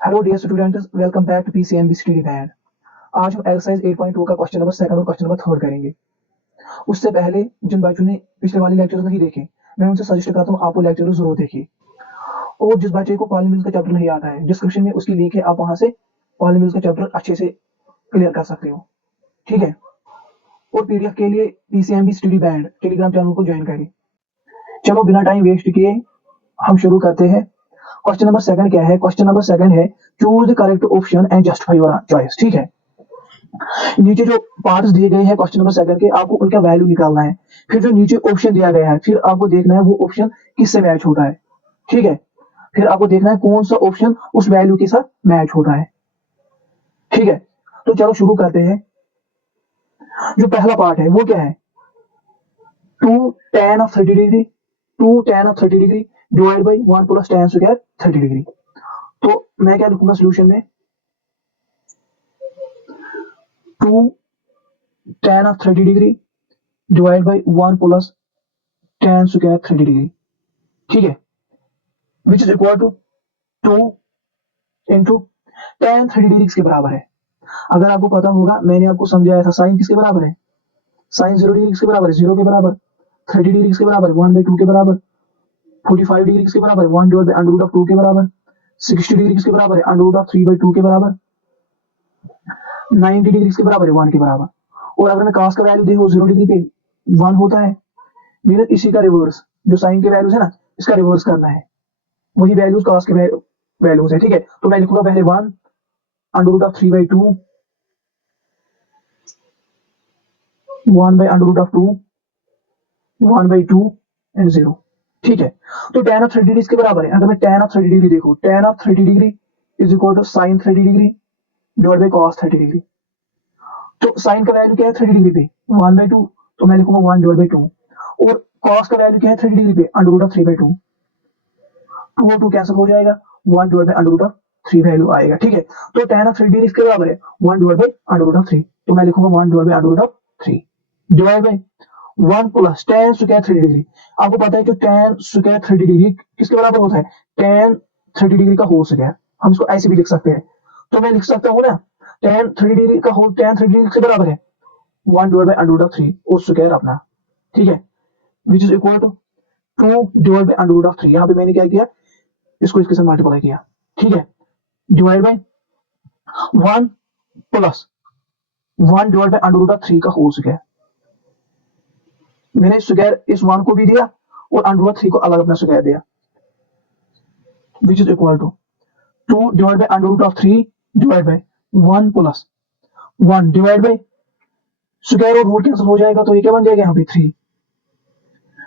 Hello dear students, welcome back to PCMB study band. आज हम exercise 8.2 का question number second और question number third करेंगे। उससे पहले जिन बच्चों ने पिछले वाले लेक्चर्स नहीं देखे, मैं उनसे सजेस्ट करता हूँ आप वो लेक्चर जरूर देखें। और जिस बच्चे को पॉलीमिल्स का चैप्टर नहीं आता है, डिस्क्रिप्शन में उसकी लिंक है, आप वहां से पॉलीमिल्स का चैप्टर अच्छे से क्लियर कर सकते हो। ठीक है। और पीडीएफ के लिए PCMB study band Telegram channel को ज्वाइन करें। चलो बिना टाइम वेस्ट किए हम शुरू करते हैं। क्वेश्चन नंबर सेकंड क्या है? क्वेश्चन नंबर सेकंड है choose the correct option and justify your choice. ठीक है। नीचे जो पार्ट्स दिए गए हैं क्वेश्चन नंबर सेकंड के, आपको उनका वैल्यू निकालना है। फिर जो नीचे ऑप्शन दिया गया है, फिर आपको देखना है वो ऑप्शन किससे मैच होता है। ठीक है। फिर आपको देखना है कौन सा ऑप्शन उस वैल्यू के साथ मैच होता है। ठीक है। तो चलो शुरू करते हैं। जो पहला पार्ट है वो क्या है? 2 tan of 30 degree, 2 tan of 30 degree divide by 1 plus tan square 30 degree. तो मैं क्या लिखूंगा सोल्यूशन में? 2 tan of 30 degree divide by 1 plus tan square 30 degree. ठीक है। Which is equal to 2 into tan 30 degree किसके बराबर है? अगर आपको पता होगा, मैंने आपको समझाया था साइन किसके बराबर है? साइन 0 डिग्री किसके बराबर है? 0 के बराबर। 30 डिग्री किसके बराबर है? 1/2 के बराबर। 45 डिग्री किसके बराबर है? 1 divide by under root of 2 के बराबर। 60 डिग्री किसके बराबर है? अंडर रूट ऑफ 3/2 के बराबर। 90 डिग्री किसके बराबर है? 1 के बराबर। और अगर मैं cos का वैल्यू देखो 0 डिग्री पे 1 होता है, मेरा इसी का रिवर्स, जो साइन के वैल्यूज है ना, इसका रिवर्स करना है। वही वैल्यूज cos के वैल्यूज है। ठीक है। तो मैं लिखूंगा पहले 1 under root of 3/2, 1 by under root of 2, 1/2 and 0। ठीक है। तो tan ऑफ 30 डिग्री इसके बराबर है। अगर मैं tan ऑफ 30 डिग्री देखो, tan of 30 degree is equal to sine 30 degree divide by cos 30 degree. तो साइन का वैल्यू क्या है 30 डिग्री पे? 1/2। तो मैं लिखूंगा 1 डिवाइड बाई 2। और cos का वैल्यू क्या है 30 डिग्री पे? Under root of 3/2। 2 और 2 कैंसिल हो जाएगा, 1 divide by under root of 3 value आएगा। ठीक है। तो tan ऑफ 30 डिग्री इसके बराबर है 1 divide by under root of 3। तो मैं लिखूंगा 1 divide by under root of 3 divide by 1 plus tan square 30 degree. आपको पता है कि tan स्क्वायर 30 डिग्री किसके बराबर होता है? tan 30 डिग्री का होल स्क्वायर। हम इसको ऐसे भी लिख सकते हैं। तो मैं लिख सकता हूँ ना, tan 30 डिग्री का होल tan 30 डिग्री किसके बराबर है? 1 divide by under root of 3 और स्क्वायर अपना। ठीक है। Which is equal to 2 divide by under root of 3। यहाँ पे मैंने क्या किया, इसको इसके साथ मल्टीप्लाई किया। ठीक है। Divide by 1 plus 1 divide by under root of 3 का होल स्क्वायर। मैंने स्क्वायर इस 1 को भी दिया और अंडर रूट 3 को अलग अपना स्क्वायर दिया। Which is equal to 2 divide by under root of 3 divide by 1 plus 1 divide by square और रूट कैंसिल हो जाएगा, तो ये क्या बन जाएगा यहाँ पे 3।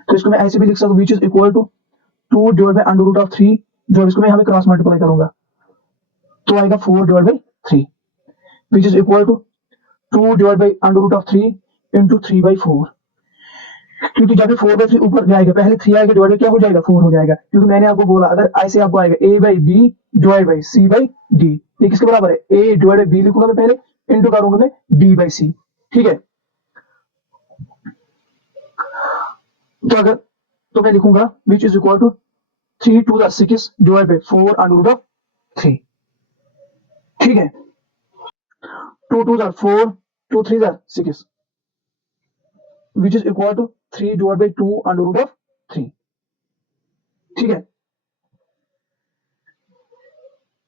तो इसको मैं ऐसे भी लिख सकता हूँ, which is equal to 2 divide by under root of 3, जो इसको मैं यहाँ पे क्रॉस मल्टीप्लाई करूंगा तो आएगा 4 divide by 3, which is equal to 2 divide by under root of 3 into 3/4। क्योंकि जब भी 4/3 ऊपर जाएगा, पहले 3 आएगा डिवाइड क्या हो जाएगा? 4 हो जाएगा। क्योंकि मैंने आपको बोला, अगर ऐसे आपको आएगा a/b डिवाइड बाई c/d, ये किसके बराबर है? a डिवाइड बाई b लिखूंगा मैं पहले, इंटू करूंगा मैं d/c। ठीक है। तो अगर तो मैं लिखूंगा which is equal to 3 2 6 divide by 4 under root of 3। ठीक है। 2 2 4, 2 3 6, which is equal to 3 divide by 2 under root of 3। ठीक है।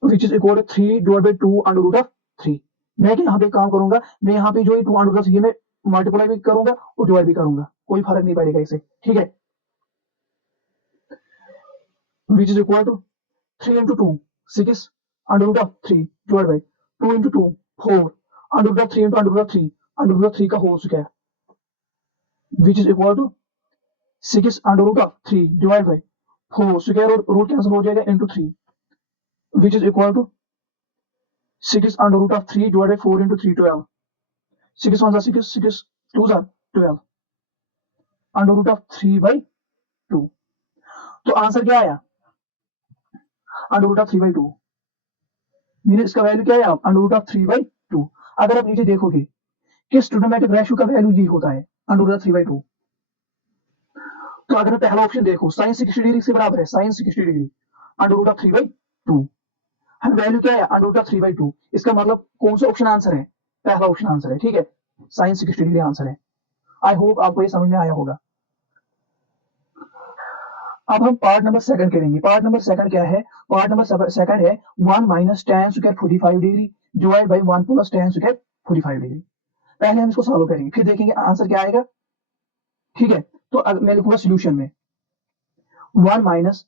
Which is equal to 3 divide by 2 under root of 3। मैं यहाँ पे काम करूंगा, मैं यहाँ पे जो 2 अंडर रूट ऑफ 3 में मल्टीप्लाई भी करूंगा और डिवाइड भी करूंगा, कोई फर्क नहीं पड़ेगा इसे। ठीक है। Which is equal to 3 into 2 6 under root of 3 divide by 2 into 2 4 under root of 3 into under root of 3 under root of 3 का whole square, which is equal to 6 under root of 3 divide by 4 square और root cancel हो जाएगा into 3, which is equal to 6 under root of 3 divide by 4 into 3 12। 6 1 6 6 2 12 under root of 3/2। तो answer क्या आया? Under root of 3/2। Mean इसका value क्या है? Under root of 3/2। अगर आप नीचे देखोगे कि स्टोटोमेटिक रेशियो का वैल्यू ये होता है अंडर रूट ऑफ 3/2। तो अगर पहला ऑप्शन देखो, साइन 60 डिग्री से बराबर है, sine 60 degree under root of 3/2। हमें वैल्यू क्या है, अंडर रूट ऑफ 3/2। इसका मतलब कौन सा ऑप्शन आंसर है, पहला ऑप्शन आंसर है, ठीक है, साइन 60 डिग्री आंसर है। आई होप आपको ये समझ में आया होगा। अब हम पार्ट नंबर सेकंड करेंगे। पार्ट नंबर सेकंड क्या है, पार्ट नंबर सेकंड है 1 minus tan square 45 degree divide by 1 plus tan square 45 degree. पहले हम इसको सॉल्व करेंगे, फिर देखेंगे आंसर क्या आएगा, ठीक है। तो मैं लिखूंगा सोल्यूशन में 1 minus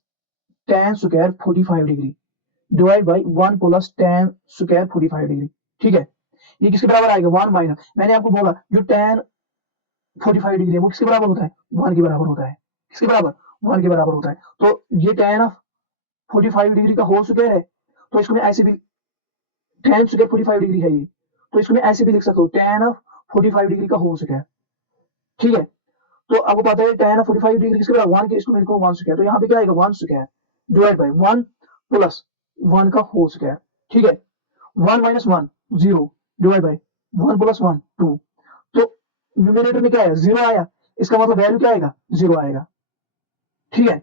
tan square 45 degree divide by 1 plus tan square 45 degree, ठीक है। ये किसके बराबर आएगा, 1 माइनस, मैंने आपको बोला जो tan 45 डिग्री है वो किसके बराबर होता है, 1 के बराबर होता है। किसके बराबर, 1 के बराबर होता है। तो ये tan ऑफ 45 डिग्री का होल स्क्वायर है, तो इसको मैं ऐसे भी, tan स्क्वायर 45 डिग्री है ये, तो इसको मैं ऐसे भी लिख सकता हूँ tan ऑफ 45 डिग्री का होल स्क्वायर, ठीक है। तो आपको पता है tan ऑफ 45 डिग्री किसके बराबर, 1 के, इसको मैं लिखूंगा 1 स्क्वायर, तो यहाँ पे क्या आएगा 1 स्क्वायर डिवाइड बाई 1 प्लस 1 का होल स्क्वायर, ठीक है। 1 माइनस 1 0 डिवाइड बाई 1 प्लस 1 2, तो न्यूमरेटर में क्या आया, 0 आया, इसका मतलब वैल्यू क्या आएगा, 0 आएगा, ठीक है।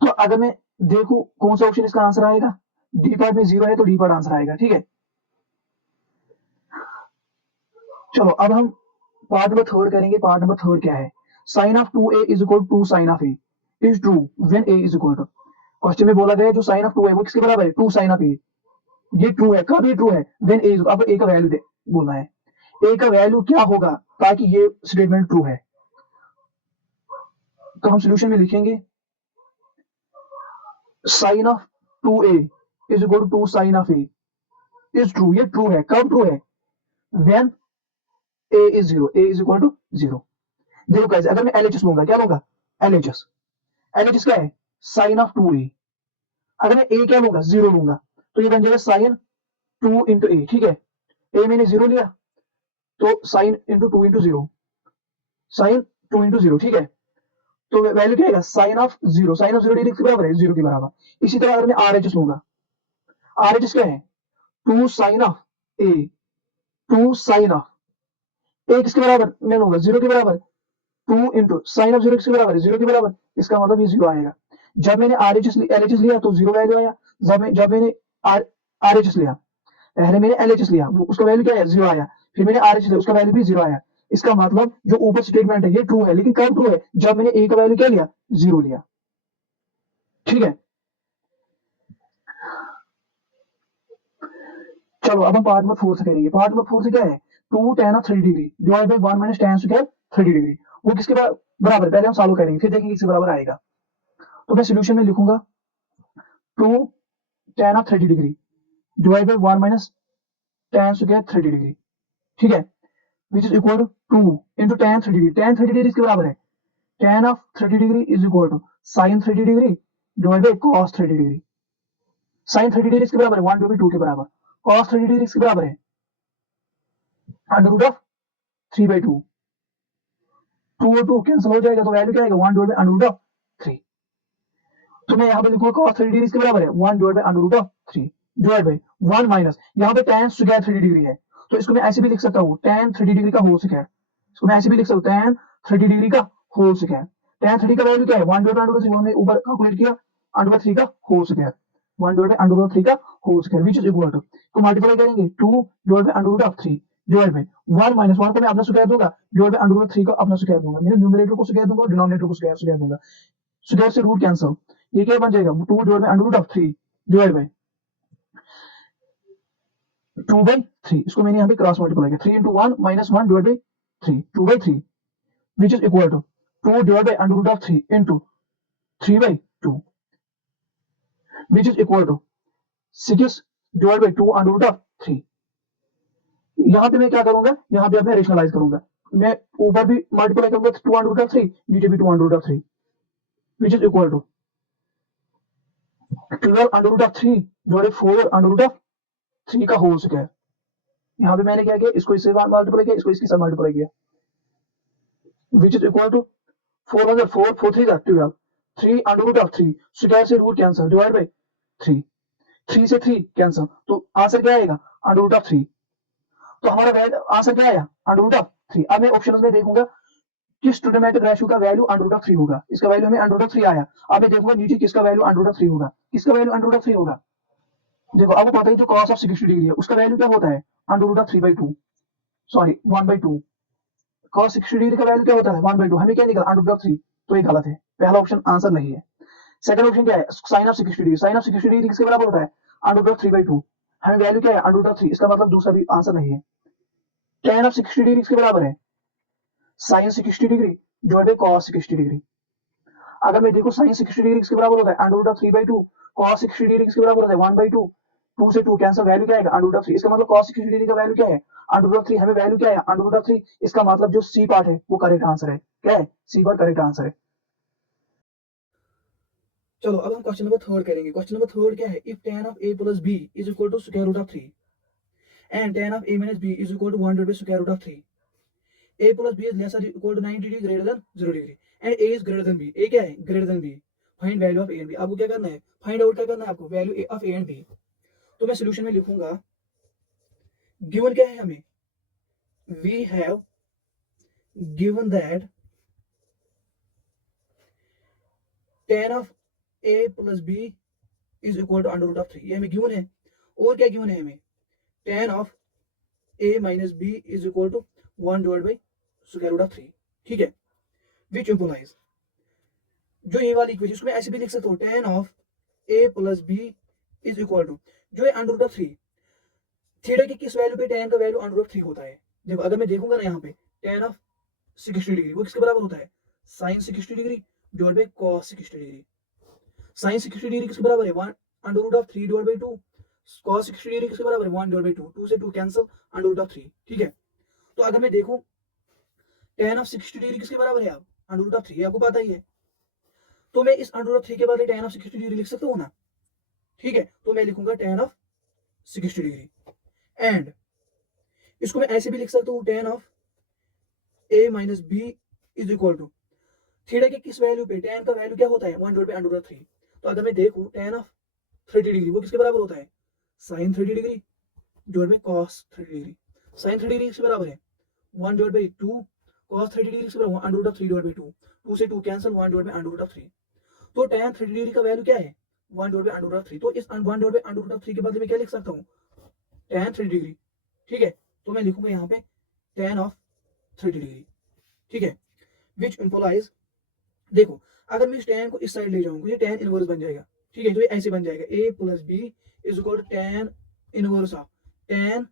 तो अगर मैं देखूं कौन सा ऑप्शन इसका आंसर आएगा, डी पार्ट में 0 है तो डी पार्ट आंसर आएगा, ठीक है। चलो अब हम पार्ट नंबर थर्ड करेंगे। पार्ट नंबर थर्ड क्या है, sine of 2a is equal to sine of a is true when a is equal to, question में बोला गया जो साइन ऑफ 2 है वो किसके बराबर है, 2 साइन ऑफ a। ये ट्रू है, कब ये ट्रू है, व्हेन a इज, अब a का वैल्यू बोलना है, a का वैल्यू क्या होगा ताकि ये स्टेटमेंट ट्रू है। तो हम सॉल्यूशन में लिखेंगे sine of 2a is equal to sine of a is true, ये ट्रू है, कब ट्रू है, when a is 0, a is equal to 0। देखो कैसे, अगर मैं LHS लूंगा, क्या लूंगा, LHS, LHS क्या है, साइन ऑफ 2a, अगर मैं a क्या लूंगा, 0 लूंगा, तो ये बन जाएगा साइन 2 इंटू a, ठीक है। a मैंने 0 लिया तो sine into 2 into 0, sine 2 into 0, ठीक है। तो वैल्यू क्या आएगा, sine of 0, sine of 0 degree के बराबर है, 0 के बराबर। इसी तरह अगर मैं RHS लूंगा, RHS क्या है, 2 sine of a, 2 sine of a किसके बराबर मैं लूंगा, 0 के बराबर, 2 इंटू साइन ऑफ 0 किसके बराबर है, 0 के बराबर, इसका मतलब ये 0 आएगा। जब मैंने LHS लिया तो 0 वैल्यू आया, जब मैंने RHS लिया, पहले मैंने LHS लिया उसका वैल्यू क्या आया, 0 आया, फिर मैंने RHS लिया उसका वैल्यू भी 0 आया। इसका मतलब जो ऊपर स्टेटमेंट है ये ट्रू है, लेकिन कब ट्रू है, जब मैंने a का वैल्यू क्या लिया, 0 लिया, ठीक है। चलो अब हम पार्ट नंबर 4 से करेंगे। पार्ट नंबर 4 से क्या है, 2 tan of 3 degree divide by 1 minus tan square 30 degree, वो किसके बराबर, पहले हम सॉल्व करेंगे फिर देखेंगे किसके बराबर आएगा। तो मैं सॉल्यूशन में लिखूंगा 2 tan of 30 degree divide by 1 minus tan square 30 degree, ठीक है, which is equal to 2 into tan 30 degree, tan 30 degree इसके बराबर है, tan of 30 degree is equal to sine 30 degree divide by cos 30 degree. Sine 30 degree इसके बराबर है 1/2 के बराबर, cos 30 डिग्री इसके बराबर है अंडर रूट ऑफ 3/2, 2 और 2 कैंसिल हो जाएगा तो वैल्यू क्या आएगा, 1 divide by under root of 3। तो मैं यहाँ पे लिखूंगा cos 30 डिग्री इसके बराबर है 1 divide by under root of 3 divide by 1 minus, यहाँ पे tan स्क्वायर 30 डिग्री है तो इसको मैं ऐसे भी लिख सकता हूँ tan 30 डिग्री का होल स्क्वायर, इसको मैं ऐसे भी लिख सकता हूँ tan 30 डिग्री का होल स्क्वायर। tan 30 का वैल्यू क्या है, 1 डिवाइड बाई अंडर रूट 3, हमने ऊपर कैलकुलेट किया, अंडर रूट 3 का whole square, 1 divide by under root 3 का whole square which is equal to, तो मल्टीप्लाई करेंगे 2 divide by under root of 3 divide by 1 minus 1 को मैं अपना स्क्वायर दूंगा, डिवाइड बाई अंडर रूट 3 का अपना स्क्वायर दूंगा, मैंने न्यूमरेटर को स्क्वायर दूंगा और डिनोमिनेटर को स्क्वायर दूंगा, स्क्वायर से रूट कैंसिल, ये क्या बन जाएगा 2 divide by under root of 3 divide by 2/3, इसको मैंने यहाँ पे क्रॉस मल्टीप्लाई किया, 3 into 1 minus 1 divide by 3, 2/3 which is equal to 2 divide by under root of 3 into 3/2 which is equal to 6 divide by 2 under root of 3। यहाँ पे मैं क्या करूंगा, यहाँ पे मैं रेशनलाइज करूंगा, मैं ऊपर भी मल्टीप्लाई करूंगा 2 अंडर रूट ऑफ 3, नीचे भी 2 under root of 3 which is equal to 12 under root of 3 divide 4 under root of 3 का होल स्क्वायर। यहाँ पे मैंने क्या किया, इसको इससे मल्टीप्लाई किया, इसको इसके साथ मल्टीप्लाई किया, विच इज इक्वल टू 4 अंदर 4 4 3 12, 3 अंडर रूट ऑफ 3 स्क्वायर से रूट कैंसिल डिवाइड बाई 3, 3 से 3 कैंसिल, तो आंसर क्या आएगा अंडर रूट ऑफ 3। तो हमारा आंसर क्या आया अंडर रूट ऑफ 3। अब मैं ऑप्शंस में देखूंगा किस ट्रिग्नोमेट्रिक रेशियो का वैल्यू अंडर रूट ऑफ 3 होगा, इसका वैल्यू हमें अंडर रूट ऑफ 3 आया, अब मैं देखूंगा नीचे किसका वैल्यू अंडर रूट ऑफ 3 होगा, किसका वैल्यू अंडर रूट ऑफ 3 होगा, देखो आपको पता ही जो cos ऑफ 60 डिग्री है उसका वैल्यू क्या होता है under root of 3/2 sorry 1/2 cos 60 degree का वैल्यू क्या होता है 1/2 हमें क्या निकला अंडर रूट ऑफ 3 तो ये गलत है पहला ऑप्शन आंसर नहीं है सेकंड ऑप्शन क्या है sine of 60 degree sine of 60 degree किसके बराबर होता है अंडर रूट ऑफ 3/2 हमें वैल्यू क्या है अंडर रूट ऑफ 3 इसका मतलब दूसरा भी आंसर नहीं है tan ऑफ 60 डिग्री किसके बराबर है sine 60 degree divide by cos 60 degree अगर मैं देखो साइन 60 डिग्री किसके बराबर होता है under root of 3/2 cos 60 degree किसके बराबर होता है 1/2 2 से 2 कैंसिल वैल्यू क्या आएगा अंडर रूट ऑफ 3 इसका मतलब cos 60 डिग्री का वैल्यू क्या है अंडर रूट ऑफ 3 हमें वैल्यू क्या है अंडर रूट ऑफ 3 इसका मतलब जो सी पार्ट है वो करेक्ट आंसर है क्या है सी पार्ट करेक्ट आंसर है चलो अब हम क्वेश्चन नंबर थर्ड करेंगे क्वेश्चन नंबर थर्ड क्या है if tan of a plus b is equal to square root of 3 and tan of a minus b is equal to 1 divided by square root of 3 a plus b is less or equal to 90 degree greater than 0 degree and a is greater than b a क्या है greater than b find value of a and b आपको क्या करना है find out क्या करना है आपको value of a and b तो मैं सॉल्यूशन में लिखूंगा गिवन क्या है हमें we have given that tan of a plus b is equal to under root of 3 ये हमें गिवन है और क्या गिवन है हमें tan of a minus b is equal to 1 divided by square root of 3 ठीक है which implies जो ये वाली इक्वेशन इसको मैं ऐसे भी लिख सकता हूँ tan of a plus b is equal to जो है अंडर रूट ऑफ 3 थीटा की किस वैल्यू पे tan का वैल्यू अंडर रूट ऑफ 3 होता है देखो अगर मैं देखूंगा ना यहाँ पे tan ऑफ 60 डिग्री वो किसके बराबर होता है sin 60 degree divide by cos 60 degree sin 60 degree किसके बराबर है 1 under root of 3 divide by 2 cos 60 degree किसके बराबर है 1 डिवाइड बाय 2 2 से 2 कैंसिल अंडर रूट ऑफ 3 ठीक है तो अगर मैं देखूं tan ऑफ 60 डिग्री किसके बराबर है आप अंडर रूट ऑफ 3 आपको पता ही है तो मैं इस अंडर रूट ऑफ 3 के बदले tan ऑफ 60 डिग्री लिख सकता हूं ना ठीक है तो मैं लिखूंगा tan ऑफ 60 डिग्री एंड इसको मैं ऐसे भी लिख सकता हूं tan of a minus b is equal to theta के किस वैल्यू पे tan का वैल्यू क्या होता है 1 divide by under root of 3 तो अगर मैं देखूं tan ऑफ 30 डिग्री वो किसके बराबर होता है sin 30 degree divide by cos 30 degree sin 30 degree किसके बराबर है 1 डिवाइड बाय 2 cos 30 डिग्री किसके बराबर under root of 3 divide by 2 2 से 2 cancel 1 divide by under root of 3 तो tan 30 डिग्री का वैल्यू क्या है 1 divide by under root of 3 तो इस 1 divide by under root of 3 के बदले में क्या लिख सकता हूं tan 30 डिग्री ठीक है तो मैं लिखूंगा यहाँ पे tan ऑफ 30 डिग्री ठीक है विच इंप्लाइज देखो अगर मैं इस tan को इस साइड ले जाऊंगा ये tan इनवर्स बन जाएगा ठीक है तो ये ऐसे बन जाएगा a plus b is equal to tan inverse of tan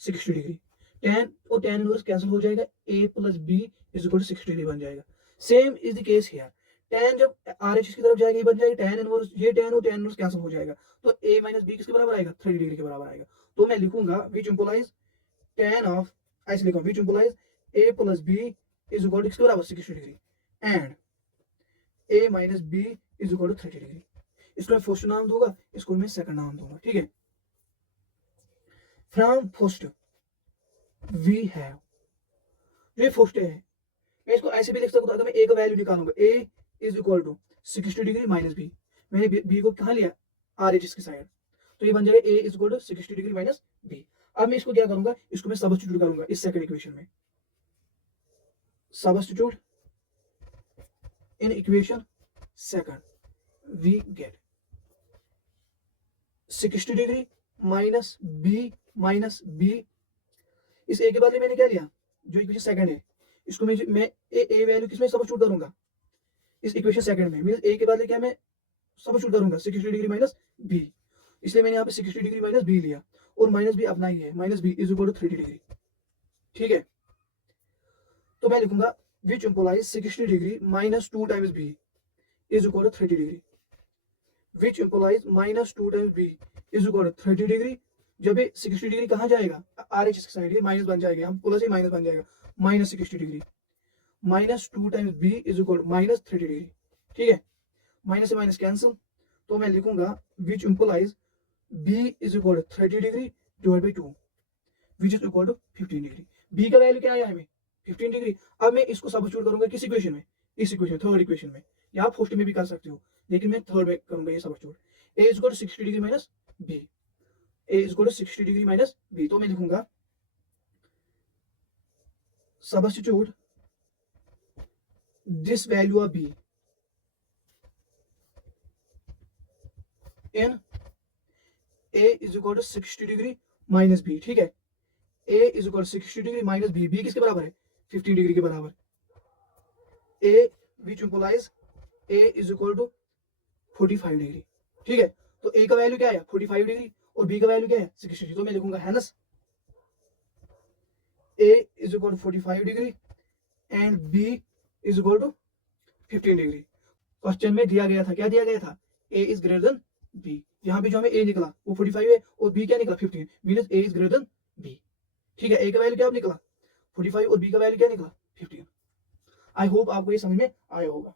60 degree tan और tan इनवर्स कैंसिल हो जाएगा a plus b is equal to 60 degree बन जाएगा same is the case here tan जब RHS की तरफ जाएगा ये बन जाएगा tan इनवर्स ये tan और tan इनवर्स कैंसिल हो जाएगा तो a माइनस b किसके बराबर आएगा 30 डिग्री के बराबर आएगा तो मैं लिखूंगा विच इंप्लाइज tan ऑफ ऐसे लिखूंगा which implies a plus b is equal to किसके बराबर 60 degree and a minus b is equal to 30 degree इसको मैं फर्स्ट नाम दूंगा इसको मैं सेकंड नाम दूंगा ठीक है फ्रॉम फर्स्ट वी हैव ये फर्स्ट है मैं इसको ऐसे भी लिख सकता हूं अगर मैं a का वैल्यू निकालूंगा a is equal to 60 degree minus b मैंने b को कहां लिया RHS की साइड तो ये बन जाएगा a is equal to 60 degree minus b अब मैं इसको क्या करूंगा इसको मैं सब्स्टिट्यूट करूंगा इस सेकंड इक्वेशन में substitute in equation second we get 60 degree minus b इस a के बदले मैंने क्या लिया जो इक्वेशन सेकंड है इसको मैं a वैल्यू किसमें सब्स्टिट्यूट करूंगा इस इक्वेशन सेकंड में मींस a के बदले क्या मैं सब्स्टिट्यूट करूंगा 60 डिग्री माइनस b इसलिए मैंने यहाँ पे 60 डिग्री माइनस b लिया और माइनस b अपना ही है minus b is equal to 30 degree ठीक है तो मैं लिखूंगा which implies 60 degree minus 2 times b is equal to 30 degree which implies minus 2 times b is equal to 30 degree जब ये 60 डिग्री कहाँ जाएगा RHS की साइड ये माइनस बन जाएगा हम प्लस ही माइनस बन जाएगा minus 60 degree minus 2 times b is equal to minus 30 degree ठीक है माइनस से माइनस कैंसिल तो मैं लिखूंगा which implies b is equal to 30 degree divide by 2 which is equal to 15 degree b का वैल्यू क्या आया हमें 15 डिग्री अब मैं इसको सब्स्टिट्यूट करूंगा किस इक्वेशन में इस इक्वेशन थर्ड इक्वेशन में या आप फर्स्ट में भी कर सकते हो लेकिन मैं थर्ड में करूंगा ये substitute a is equal to 60 degree minus b a is equal to 60 degree minus b तो मैं लिखूंगा substitute this value of b in A is equal to 60 degree minus B, ठीक है। A is equal 60 degree minus B, B किसके बराबर है 15 degree के बराबर। A which implies A is equal to 45 degree, ठीक है। तो ए का वैल्यू क्या है 45 डिग्री और बी का वैल्यू क्या है 60 डिग्री। तो मैं लिखूंगा hence A is equal to 45 degree and B is equal to 15 degree. Question में दिया गया था, क्या दिया गया था, A is greater than B. यहाँ पे जो हमें ए निकला वो 45 है और बी क्या निकला 15, minus a is greater than b, ठीक है। ए का वैल्यू क्या निकला 45 और बी का वैल्यू क्या निकला 15। आई होप आपको ये समझ में आया होगा।